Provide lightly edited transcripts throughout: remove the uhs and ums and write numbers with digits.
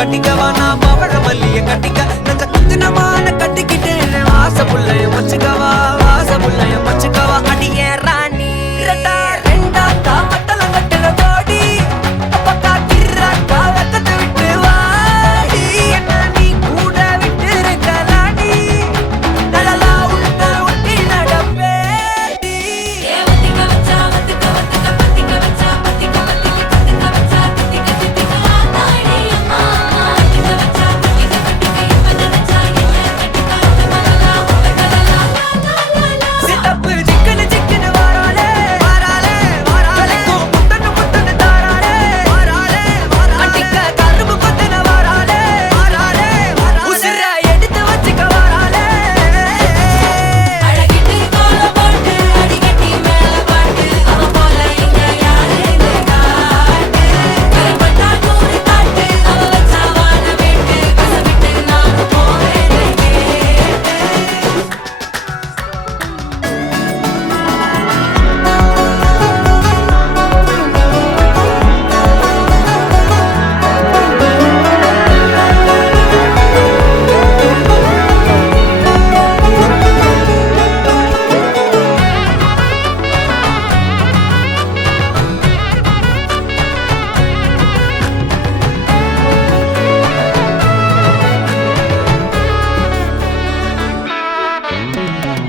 கட்டிக்கவா நான் பவழ மல்லிய கட்டிக்க நஞ்ச குத்தினமான கட்டிக்கிட்டு வாச புள்ளைய வச்சுக்கவா வாச புள்ளைய வச்சுக்கவா அடியே ராணி ரெண்டா தாமட்டல கட்டுற கோடி அப்பக்கா கிராக்கா வெக்கத்தை விட்டு வாடி என்ன நீ கூட விட்டு இருக்கலாடி நலலா உள்ள ஒட்டி நடப்பேடி வத்திக்க வச்சா வத்திக்க வத்திக்க பத்திக்க வச்சா பத்திக்க வத்திக்க பத்திக்க வச்சா தித்திக்க தித்திக்க ஆத்தாடி அம்மா வத்திக்க வச்சா தித்திக்க தித்திக்க இப்ப நினைச்சா என்ன கட்டிக்க மலலா மலலா சித்தப்பு சிக்கன சிக்கன வாராலே வாராலே வாராலே முத்தன முத்தன தாராலே வாராலே வாராலே அட்டிக்க கரும்பு கொத்தன வாராலே வாராலே வாராலே உசிர எடுத்து வச்சுக்க வாராலே அழகிட்டு கோல போட்டு அடிக்கட்டி மேல பாட்டு அவ போல இங்க யாருன்னு காட்டு கரைப்பட்டா நூறு காட்டு அவ வச்சா வாழ வேட்டு கசவிட்டு நானும் போவேன்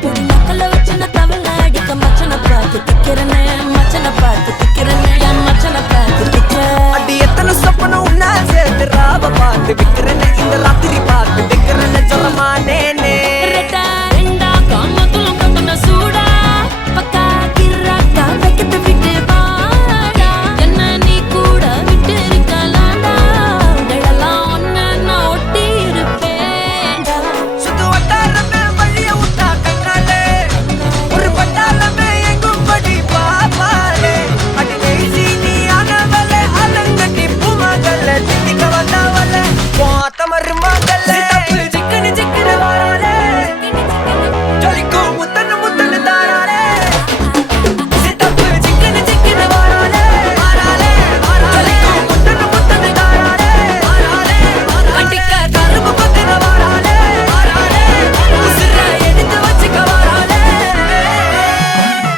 பொடி நக்கல வச்சு நான் தவள அடிக்க மச்சனை பார்த்து திக்கிறனே மச்சனை பார்த்து திக்கிறனே என் மச்சனை பார்த்து திக்கிற அடி எத்தனை சொப்பனம் உன்னா சேர்த்து ராவ பார்த்து விக்கிறேன்னு இந்த ராத்திரி பார்த்து விக்கிறேன்னு சொல்ல மாட்டேனே ரெட்டா ரெண்டா காமத்துலம் கட்டுன சூடா பக்கா கிராக்கா வைக்கத்து விட்டு வாடா என்ன நீ கூட விட்டு இருக்கலாம்டா நிழலாம் ஒன்ன நான் ஒட்டி இருப்பேன்டா சுத்து வட்டாரமே வழிய விட்டா கண்ணாலே ஒரு பட்டாளமே எங்கும் படி பாப்பாலே அடி பேசி நீ ஆனவளே அலங்கட்டி பூமகள தித்திக்க வந்தவளே போத்த மருமகளே சித்தப்பு சிக்கன சிக்கன வாராலே ஜொலிக்கும் முத்தன முத்தன தாராலே சித்தப்பு சிக்கன சிக்கன வாராலே வாராலே வாராலே ஜொலிக்கும் முத்தன முத்தன தாராலே வாராலே வாராலே அட்டிக்க கரும்பு கொத்தன வாராலே வாராலே உசிர எடுத்து வச்சுக்க வாராலே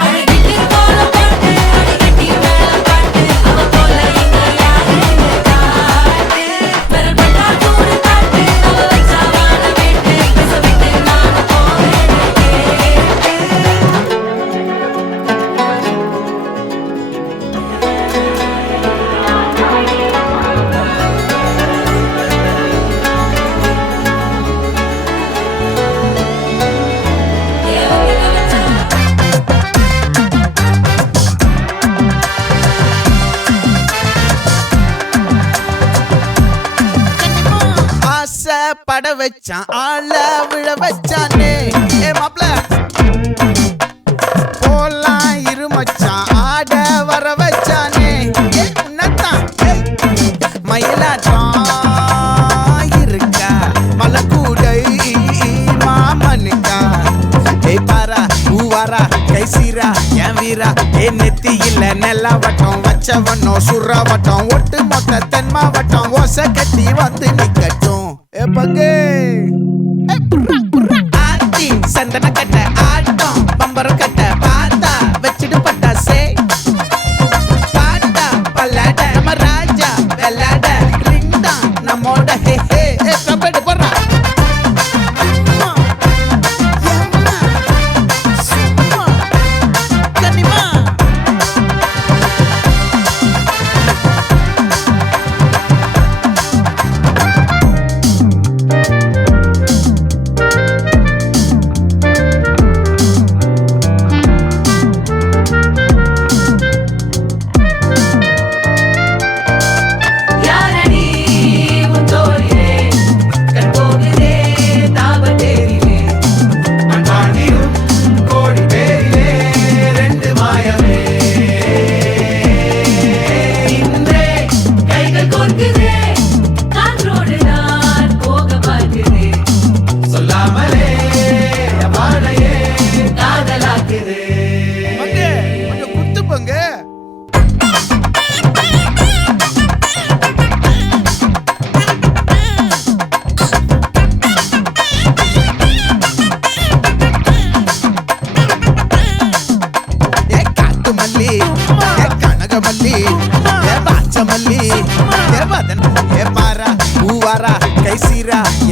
அழகிட்டு கோல போட்டு அடிக்கட்டி மேல பாட்டு அவ போல இங்க யாருன்னு காட்டு பெறப்பட்டா நூறு காட்டு அவ வச்சா வாழ வேட்டு கசவிட்டு நானும் போவேன் வத்திக்க வச்சா ஆசை பட வச்சான் ஆள விழ வச்சானே ஏ மாப்ள போலாம் இரு மச்சான் ஆட வர வச்சானே ஏ உன்னத்தான் மயிலாட்டம் இருக்கா மலக்கூடை மாமனுக்கா ஏய் பாரா ஊவாரா கைசீரா என் வீரா ஏ நெத்தி இல்ல நெல்லவட்டம் வச்சவனோ சுறவட்டம் ஒட்டு மொத்த தென் மாவட்டம் ஓசை கட்டி வந்து நிக்கட்டும் ஏ பங்கே ஆத்தி சந்தன கட்ட ஆட்டம் பம்பரம் கட்ட பார்த்தா வச்சிடு பட்டாசே பாட்டா பல்லாட நம்ம ராஜா வெள்ளாட ரிங் தான் நம்மோட ஹே ஹே ஏ கபடி போடுறா அம்மா, எம்மா, சும்மா, கனிமா.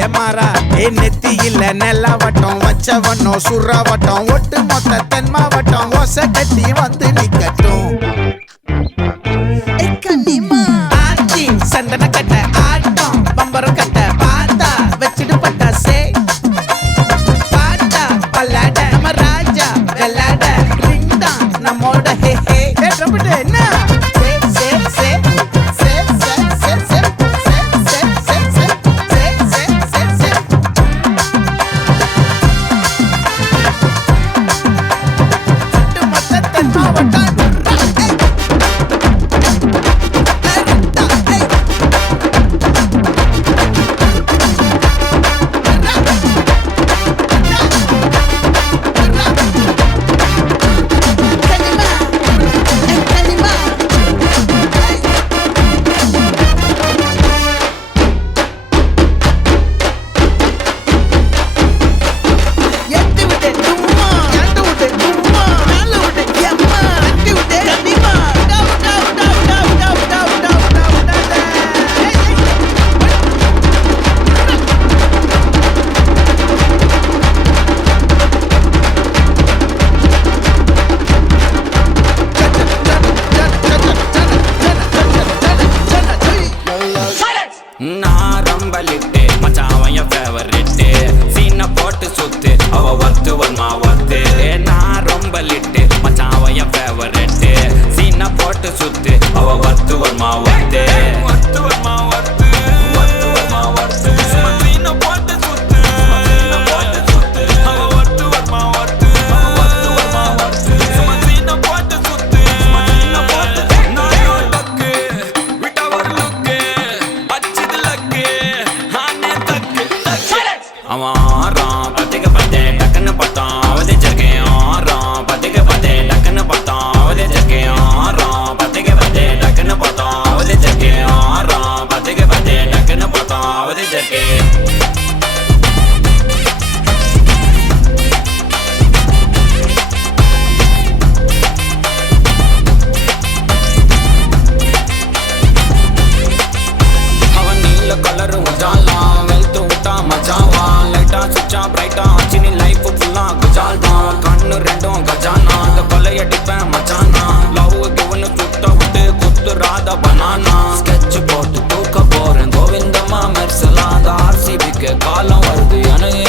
ஏமாறா ஏ நெத்தி இல்ல நெல்ல வட்டம் வச்ச வண்ணம் சுற வட்டம் ஒட்டு மொத்த தென் மாவட்டம் ஓசை கட்டி வந்து நிக்கட்டும் ஆச்சி சந்தன கட்ட ஆட்டம் பம்பரம் கட்ட பார்த்தா வச்சிட்டு பட்டாசே பாட்டா பல்லாட நம்ம ராஜா வெள்ளாட ரிங் தான் நம்மோட ஹே ஹே ட்ரம்பட் என்ன சே சே சே சே சே சே சே சே சே சே சே சே சே சே சட்டு மொத்த தென் மாவட்டம் நான் ரம்பலிட்டு மச்சான் என் ஃபேவரிட்டு சீனை போட்டு சுத்து அவ வத்து வருமா வத்து நான் ரம்பலிட்டு மச்சான் என் ஃபேவரிட்டு சீனை போட்டு சுத்து அவ வத்து வருமா வத்து வத்து வருமா வத்து வத்து வருமா வத்து சீனை போட்டு சுத்து போட்டு சுத்து அவ வத்து வருமா வத்து வத்து வருமா வத்து சீனை போட்டு சுத்து போட்டு நான் டக்கு விட்ட ஒரு லுக்கு அச்சது லக்கு ஆனே தக்கு அவன் ஆறான் பத்திக்க பார்த்தே டக்குன்னு பார்த்தான் அவதே ஜர்க்கேன் ஆறான் பத்திக்க பார்த்தே டக்குன்னு பார்த்தான் அவதே ஜர்க்கேன் ஆறான் பத்திக்க பார்த்தே டக்குன்னு பார்த்தான் அவதே ஜர்க்கேன் ஆறான் பத்திக்க பார்த்தே டக்குன்னு பார்த்தான் அவதே ஜர்க்கேன் அவன் நீல கலரு உஜாலாம் வெல்த்து விட்டா மஜாவா லைட்டா சுச்சா பிரைட்டா ஆச்சு நீ லைஃப் ஃபுல்லா குஜால் தான் கண்ணு ரெண்டும் கஜானா இந்த கொலையடிப்பேன் மச்சானா லவ் கிவனு சுத்த விட்டு குத்துறாத பனானா ஸ்கெட்ச் போட்டு தூக்க போறேன் கோவிந்தம்மா மெர்சலா அந்த ஆர்சிபிக்கு காலம் வருது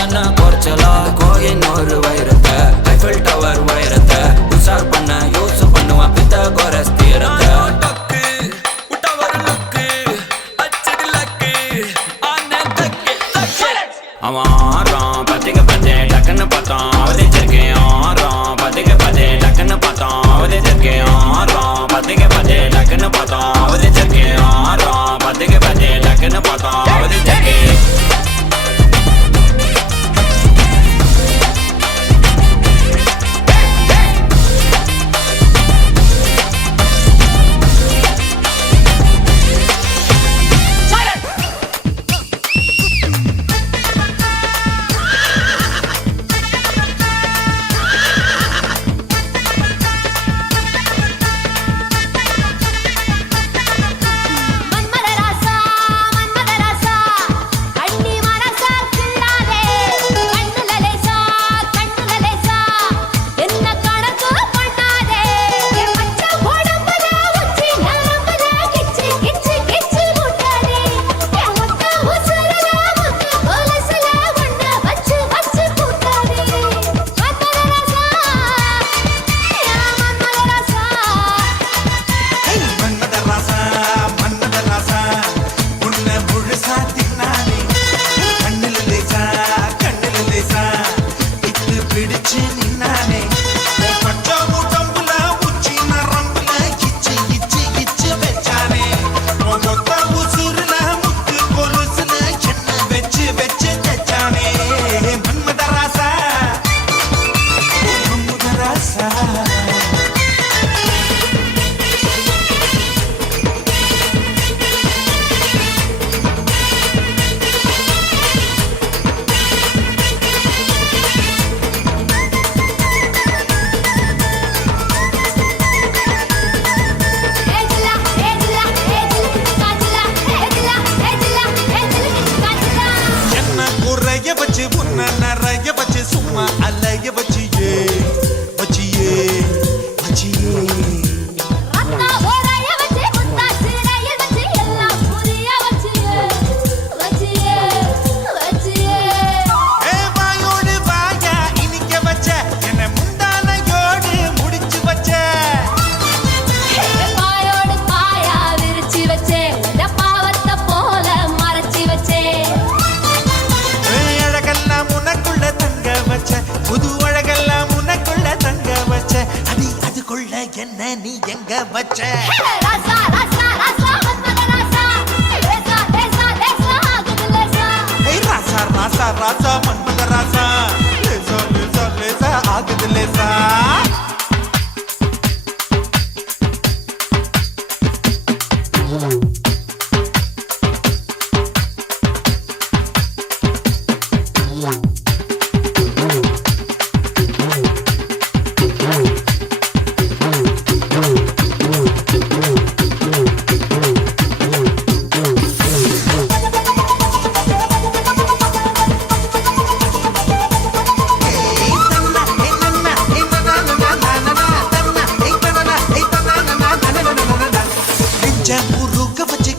என்ன குறைச்சலா கோயின் ஒரு வைரத்தை ஐஃபில் டவர் வைரத்தை உஷார் பண்ண யூஸ் பண்ணுவான் பித்த கோரஸ் தீரத்தை அவன் ஆறான் பத்திக்க பார்த்தே டக்குன்னு பார்த்தான் அவதே ஜர்க்கேன் ஆறான் பத்திக்க பார்த்தே டக்குன்னு பார்த்தான் அவதே ஜர்க்கேன் ஆறான் பத்திக்க பார்த்தே டக்குன்னு பார்த்தான் அவதே ஜர்க்கேன் ஆறான் பத்திக்க பார்த்தே டக்குன்னு பார்த்தான் அவதே ஜர்க்கேன் மன்மதராசா மன்மதராசா கண்ணி மனசா கிள்ளாதே கண்ணுல லேசா என்ன கணக்கு பண்ணாதே என் மச்ச உடம்புல உச்சி நரம்புல கிச்சு கிச்சு கிச்சு முட்டாதே என் மொத்த உசுருல முத்து கொலுசுல ஒண்ண வச்சு வச்சு பூட்டாதே மன்மதராசா மன்மதராசா மன்மத ராசா உன்னை முழுசா தின்னானே கண்ணுல லேசா இத்து பிடிச்சு நின்னானே பச்சை உடம்புல உச்சி நரம்புல கிச்சு கிச்சு கிச்சு வச்சானே மொத்த உசுருல முத்து கொலுசுல என்ன வச்சு வச்சு தச்சானே மன்மத ராசா மன்மத ராசா ஆக வச்ச ராசா ராசா ராசா மன்மத ராசா லேசா லேசா லேசா ஆகுது லேசா ஏய் ராசா ராசா ராசா மன்மத ராசா லேசா லேசா லேசா ஆகுது லேசா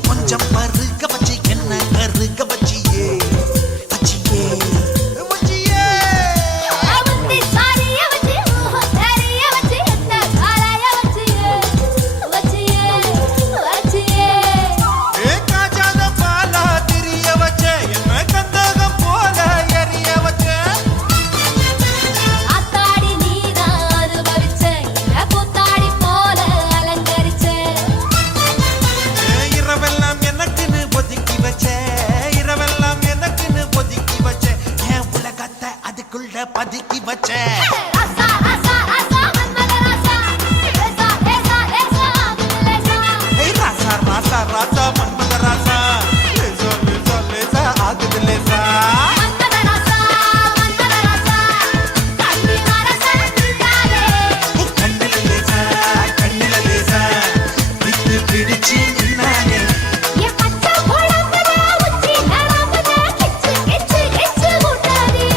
கொஞ்சம் பருக வச்சு என்ன கருக வச்சியே வச்சியே வச்சியே அவந்தி சாரிய வச்சி சாரிய வச்சி என்ன காலாய வச்சியே வச்சியே வச்சியே ஏ காஜாத பாலா திரிய வச்ச என்ன கந்தகம் போல எரிய வச்ச ஆத்தாடி நீதான் அனுபவிச்ச என்ன கூத்தாடி போல அலங்கரிச்ச இரவெல்லாம் எனக்குன்னு ஒதுக்கி வச்ச இரவெல்லாம் எனக்குன்னு ஒதுக்கி வச்ச என் உலகத்தை அதுக்குள்ள பதுக்கி வச்ச ராசா ராசா ராசா மன்மத ராசா லேசா லேசா லேசா ஆகுது லேசா ஏய் ராசா ராசா ராசா மன்மத ராசா லேசா லேசா லேசா ஆகுது லேசா மன்மத ராசா கண்ணி மரசா திட்டாதே கண்ணில லேசா விட்டு பிடிச்சு நின்னானே ஏ பச்சை குழம்புல உச்சி நரம்புல கிச்சு கிச்சு கிச்சு ஊட்டாதே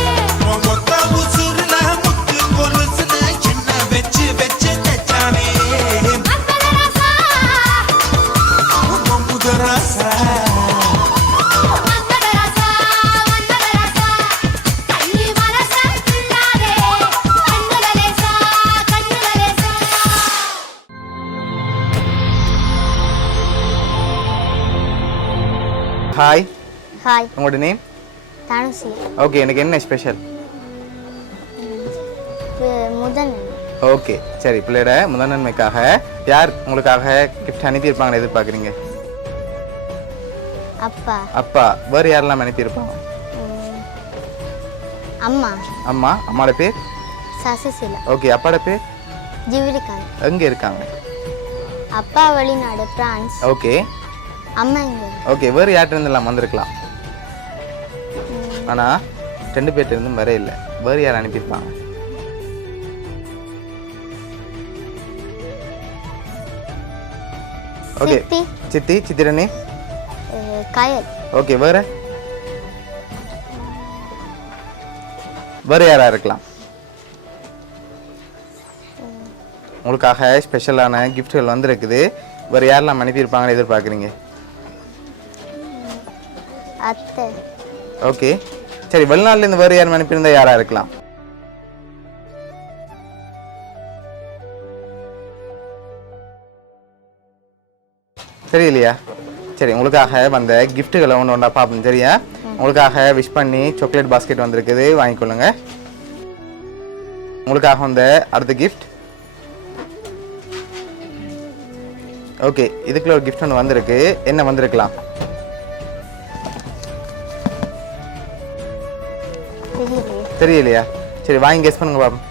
உன் கொத்த உசுருல முத்து கொலுசுல என்ன வச்சு வச்சு தச்சானே மன்மத ராசா உன் முதராசா மன்மத ராசா கண்ணி மரசா திட்டாதே கண்ணுல லேசா ஹாய், ஹாய் உங்களோட நேம்? தனுசி ஓகே, எனக்கு என்ன ஸ்பெஷல்? முதல் ஓகே, சரி. பிள்ளையோட முதல் நன்மைக்காக யார் உங்களுக்காக கிஃப்ட் அனுப்பியிருப்பாங்கன்னு எதிர்பார்க்குறீங்க? அப்பா அப்பா. வேறு யாரெல்லாம் அனுப்பியிருப்பாங்க? அம்மா அம்மா. அம்மாவோட பேர்? சசிசிலா ஓகே. அப்பாவோட பேர்? ஜிவிலிகாந்த் எங்கே இருக்காங்க? அப்பா வெளிநாடு பிரான்ஸ் ஓகே அம்மா இங்கே ஓகே. வேறு யார்கிட்ட இருந்தெல்லாம் வந்திருக்கலாம், ஆனால் 2 பேர்ட்ட இருந்தும் வர இல்லை. வேறு யார் அனுப்பியிருப்பாங்க? ஓகே. சித்தி சித்திரனே. கயல் ஓகே. வேறு யாரா இருக்கலாம்? உங்களுக்காக ஸ்பெஷலான கிஃப்ட்கள் வந்திருக்குது. வேறு யாரெல்லாம் அனுப்பியிருப்பாங்கன்னு எதிர்பார்க்குறீங்க? அத்தை ஓகே, சரி. வெளிநாட்டிலேருந்து வேறு யாரும் அனுப்பியிருந்தா யாரா இருக்கலாம்? சரி இல்லையா? சரி, உங்களுக்காக வந்த கிஃப்ட்டுகளை ஒன்று ஒன்றா பார்ப்போம். சரியா? உங்களுக்காக விஷ் பண்ணி சாக்லேட் பாஸ்கெட் வந்திருக்குது, வாங்கிக்கொள்ளுங்க. உங்களுக்காக வந்த அடுத்த கிஃப்ட். ஓகே, இதுக்குள்ள ஒரு கிஃப்ட் ஒன்று வந்திருக்கு. என்ன வந்திருக்கலாம்? தெரியலையே தெரியலையா? சரி, வாங்கி கெஸ் பண்ணுங்க பாப்போம்.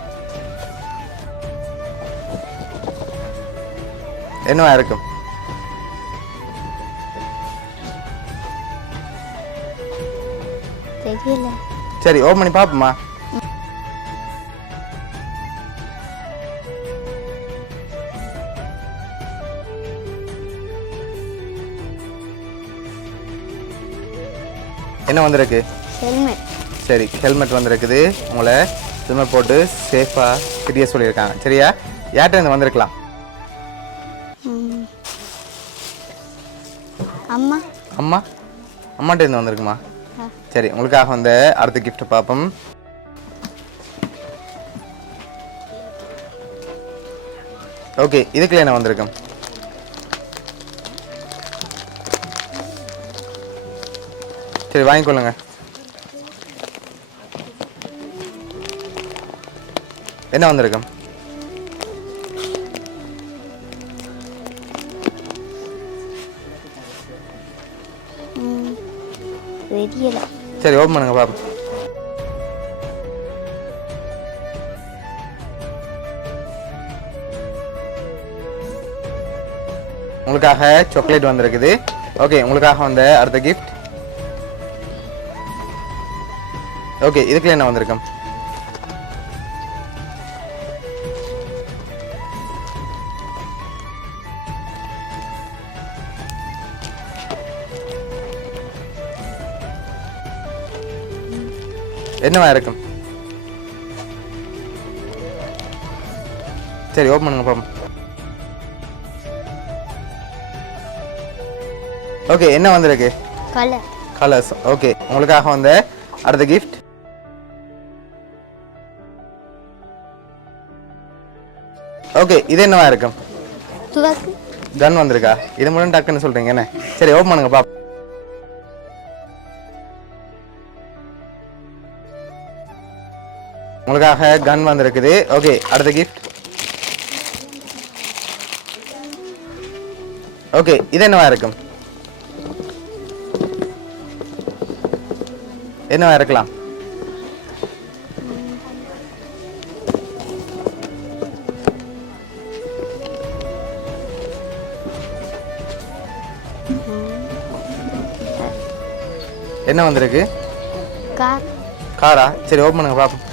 என்னவா இருக்கும்? தெரியல சரி, ஓப்பன் பண்ணி பார்ப்போமா? என்ன வந்திருக்கு? ஹெல்மெட் சரி, ஹெல்மெட் வந்திருக்குது. உங்களை ஹெல்மெட் போட்டு சேஃபாக திரிய சொல்லியிருக்காங்க. சரியா? யார்கிட்ட இருந்து வந்திருக்கலாம்? அம்மா அம்மா. அம்மாட்ட இருந்து வந்திருக்குமா? சரி, உங்களுக்காக வந்த அடுத்த கிஃப்ட் பார்ப்போம். ஓகே, இதுக்குள்ள என்ன வந்திருக்கும்? சரி, வாங்கிக்கொள்ளுங்க. என்ன வந்திருக்கும்? தெரியல. சரி ஓப்பன் பண்ணுங்க பாப்போம். உங்களுக்காக சாக்லேட் வந்திருக்குது. ஓகே, உங்களுக்காக வந்த அடுத்த கிஃப்ட். ஓகே, இதுக்குள்ள என்ன வந்திருக்கும்? என்னவா இருக்கும்? சரி ஓப்பன் பண்ணுங்க பாப்போம். ஓகே, என்ன வந்திருக்கு? கலர். கலர்ஸ். ஓகே, உங்களுக்காக வந்த அடுத்த கிஃப்ட். ஓகே, இது என்னவா இருக்கும்? துவக்கு. கன் வந்திருக்கா? இது மட்டும் டக்குன்னு சொல்றீங்க என்ன? சரி ஓப்பன் பண்ணுங்க பாப்போம். உங்களுக்காக கன் வந்திருக்குது. ஓகே, அடுத்த கிஃப்ட். ஓகே, இது என்னவா இருக்கும்? என்னவா இருக்கலாம்? என்ன வந்திருக்கு? கார். காரா? சரி ஓப்பன் பண்ணுங்க பாப்போம்.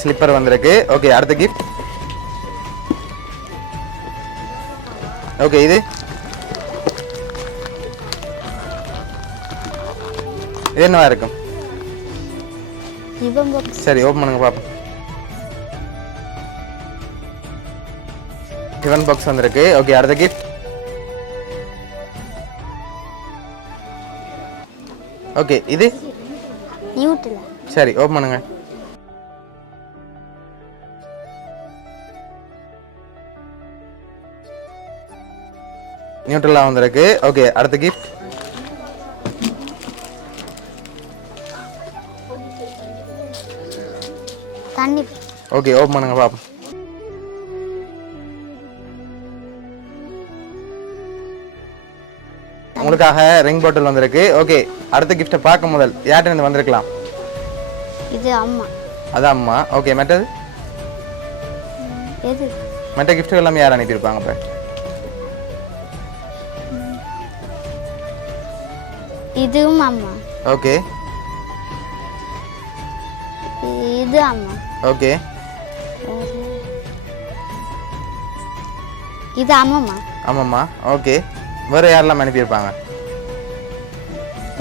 ஸ்லிப்பர் வந்திருக்கு. ஓகே, அடுத்த கிஃப்ட். ஓகே, இது என்னவா இருக்கும்? Ribbon box. சரி ஓப்பன் பண்ணுங்க பாப்போம். டிஃபன் பாக்ஸ் வந்திருக்கு. ஓகே, அடுத்த கிஃப்ட். ஓகே, இது நியூட்ரல். சரி ஓப்பன் பண்ணுங்க. நியூட்ரலா வந்திருக்கு. ஓகே, அடுத்த கிஃப்ட். தண்ணி. ஓகே, ஓப்பன் பண்ணுங்க பாப்போம். உங்களுக்காக ரிங் பாட்டில் வந்திருக்கு. ஓகே, அடுத்த கிஃப்ட்டை பார்க்க முதல் யார்கிட்ட இருந்து வந்திருக்கலாம்? இது அம்மா. அதான் அம்மா. ஓகே, மற்றது எது? மற்ற கிஃப்ட்டுகள் எல்லாமே யார் அனுப்பியிருப்பாங்க இப்போ? இதுவும் அம்மா. ஓகே, இது அம்மா. ஓகே, இது அம்மாம்மா. ஆமாம்மா. ஓகே, வேறு யாரெல்லாம் அனுப்பியிருப்பாங்க?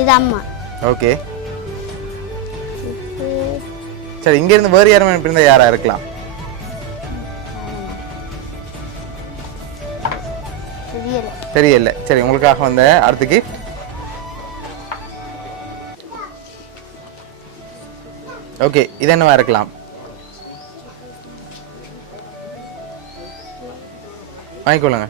இது அம்மா. ஓகே, சரி இங்கேருந்து வேறு யாரும் அனுப்பியிருந்தா யாராக இருக்கலாம்? தெரியல. தெரியல. சரி, உங்களுக்காக வந்த அடுத்த கிஃப்ட். ஓகே, இது என்னவா இருக்கலாம்? வாங்கிக்கொள்ளுங்க.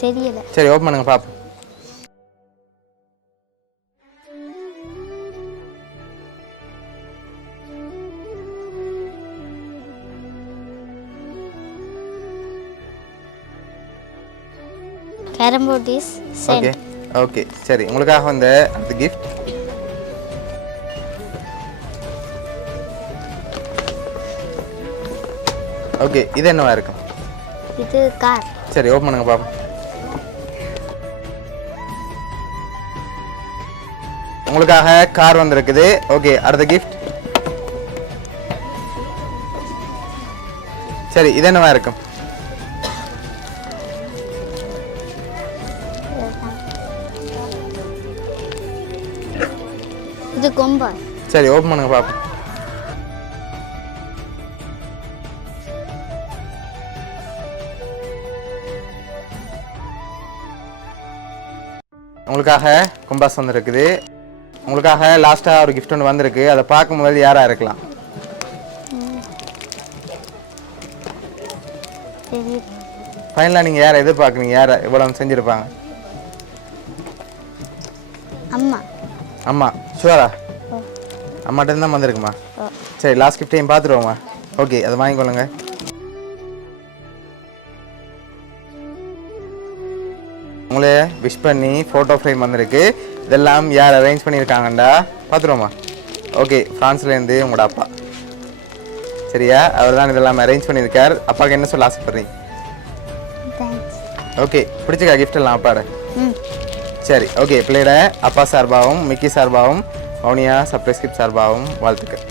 தெரியல. சரி ஓப்பன் பண்ணுங்க பாப்போம். Carrom board is okay, okay, சரி உங்களுக்காக வந்த அடுத்த கிஃப்ட். ஓகே, இது என்னவா இருக்கும்? இது கார். சரி ஓப்பன் பண்ணுங்க பாப்போம். உங்களுக்காக கார் வந்திருக்குது. ஓகே, அடுத்த கிஃப்ட். சரி, இது என்னவா இருக்கும்? இது கொம்பா. சரி ஓப்பன் பண்ணுங்க பாப்போம். உங்களுக்காக கொம்பாஸ் வந்திருக்குது. உங்களுக்காக லாஸ்ட்டாக ஒரு கிஃப்ட் ஒன்று வந்திருக்கு. அதை பார்க்கும் போது யாராக இருக்கலாம்? ஃபைனலாக நீங்கள் யாரை எதிர்பார்க்குறீங்க? யாரை இவ்வளோ செஞ்சுருப்பாங்க? அம்மா அம்மா ஷுவரா ஓ அம்மாட்ட தான் வந்திருக்குமா ஓ சரி லாஸ்ட் கிஃப்டையும் பார்த்துருவோம்மா ஓகே அதை வாங்கிக்கொள்ளுங்க உங்களே விஷ் பண்ணி ஃபோட்டோ ஃப்ரேம் வந்திருக்கு இதெல்லாம் யார் அரேஞ்ச் பண்ணியிருக்காங்கண்டா பார்த்துருவோம்மா ஓகே ஃப்ரான்ஸ்லேருந்து உங்களோட அப்பா சரியா அவர் தான் இதெல்லாம் அரேஞ்ச் பண்ணியிருக்கார் அப்பாவுக்கு என்ன சொல்ல ஆசைப்படுறீங்க தேங்க்ஸ் ஓகே பிடிச்சிக்கா கிஃப்ட் எல்லாம் அப்பாட ம் சரி ஓகே பிள்ளையோட அப்பா சார்பாகவும் மிக்கி சார்பாகவும் மௌனியா சர்ப்ரைஸ் கிஃப்ட் சார்பாகவும் வாழ்த்துக்கள்